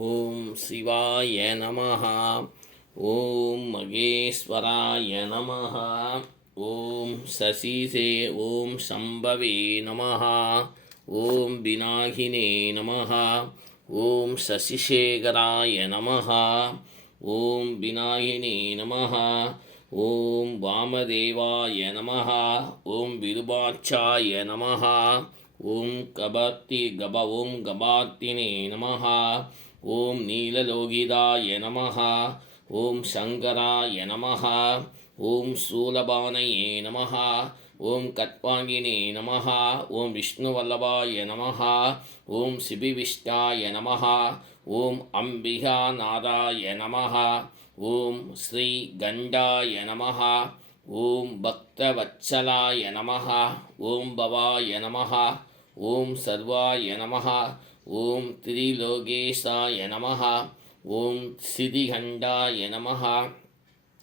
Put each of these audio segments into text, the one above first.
ஓம் சிவாய நமஹ. ஓம் மகேஸ்வராய நமஹ. ஓம் சசிசே ஓம் சம்பவே நமஹ. ஓம் விநாகினே நமஹ. ஓம் சசிசேகராய நமஹ. ஓம் விநாயினே நமஹ. ஓம் வாமதேவாய நமஹ. ஓம் விருபாட்சாய நமஹ. ஓம் ஓம் கபாத்தினே நமஹ. ஓம் நீலலோகிதாய நமஹ. ஓம் சங்கராய நமஹ. ஓம் சூலபானயே நமஹ. ஓம் கத்வாங்கினே நமஹ. ஓம் விஷ்ணுவல்லபாய நமஹ. ஓம் சிபிவிஷ்டாய நமஹ. ஓம் அம்பிகாநாதாய நமஹ. ஓம் ஸ்ரீ கண்டாய நமஹ. ஓம் பக்தவத்சலாய நமஹ. ஓம் பவாய நமஹ. ஓம் சர்வாய நமஹ. ஓம் திரிலோகேசாய நமஹ. ஓம் சிதிகண்டாய நமஹ.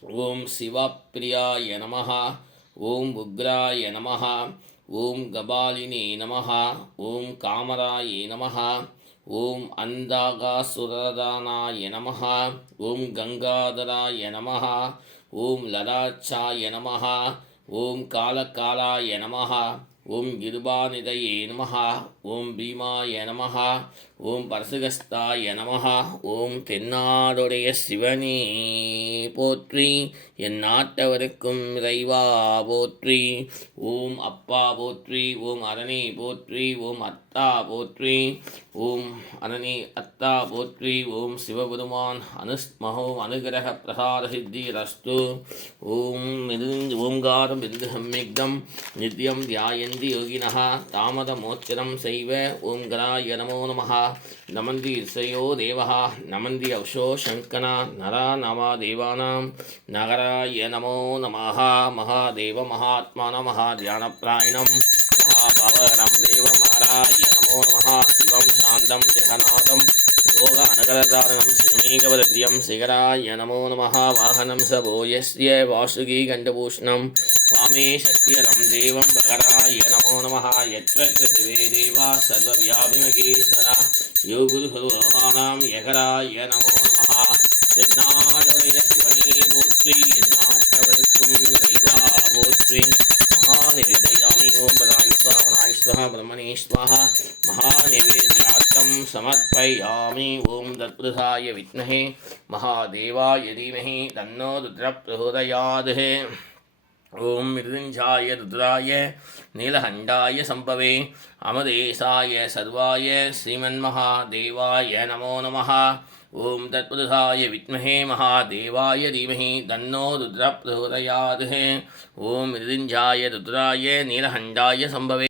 ஓம் சிவப்பிரியாய நமஹ. ஓம் உக்ராய நமஹ. ஓம் கபாலினே நமஹ. ஓம் காமராய நமஹ. ஓம் அந்தாகாசுரதானாய நமஹ. ஓம் கங்காதராய நமஹ. ஓம் லலாட்சாய நமஹ. ஓம் காலகாலாய நமஹ. ஓம் கிருபாநிதயே நமஹ. ஓம் பீமாய நமஹ. ஓம் பரசுகஸ்தாய நமஹ. ஓம் தென்னாடுடைய சிவனே போற்றி. என் நாட்டவருக்கும் இறைவா போற்றி. ஓம் அப்பா போற்றி. ஓம் அரணே போற்றி. ஓம் அத்தா போற்றி. ஓம் அரணே அத்தா போற்றி. ஓம் சிவபெருமான் அனுகிரக பிரசாத சித்தி ரஸ்து. ஓங்காரம் விருதுஹம்மிக்தம் நித்யம் தியாயந்தி யோகினः தாமதமோச்சரம் செய்வ. ஓம் கராய நமோ நமः. நமந்தி ரிஷயோ தேவः நமந்தி அவசோ சங்கனா நரா நமா தேவானாம் நகராய நமோ நமः. மகாதேவ மகாத்மான மகாத்யானப்ராயிணம் மகாபவரம் தேவ மகராய நமோ நமः. சிவம் சாந்தம் ஜெகநாதம் யோக அனகரதாரணம் சிவமேகவதத்யம் சிகராய நமோ நமः. வாகனம் ச போயஸ்ய வாசுகி கண்டபூஷ்ணம் வாமே சத்யரம் தேவம் பகராய நமோ நமः. யத்ர சிவே தேவா சர்வவியாபிமகேஸ்வரா யோ குருஹுலோகானாம் யகராய நமோ நமः. தென்னாடுடைய சிவனே போற்றி. எந்நாட்டவருக்கும் இறைவா போற்றி. மகாநிவேதயாமி. ஓம் பதாய் ஸ்வாஹாய் ஸ்வஹ பிரம்மணே ஸ்வஹ. மகாநிவேத்யார்த்தம் சமர்ப்பயாமி. ஓம் தத்புருஷாய வித்மஹே மகாதேவாய தீமஹி தன்னோ ருத்ரः பிரச்சோதயாத். ஓம் மிருத்யுஞ்சாய ருத்ராய நீலகண்டாய சம்பவே அமதேசாய சர்வாய ஸ்ரீமன்மகாதேவாய நமோ நமः. ஓம் தத்புருஷாய வித்மஹே மகாதேவாய தீமஹி தன்னோ ருத்ரः பிரச்சோதயாத். ஓம் மிருத்யுஞ்சாய ருத்ராய நீலகண்டாய சம்பவே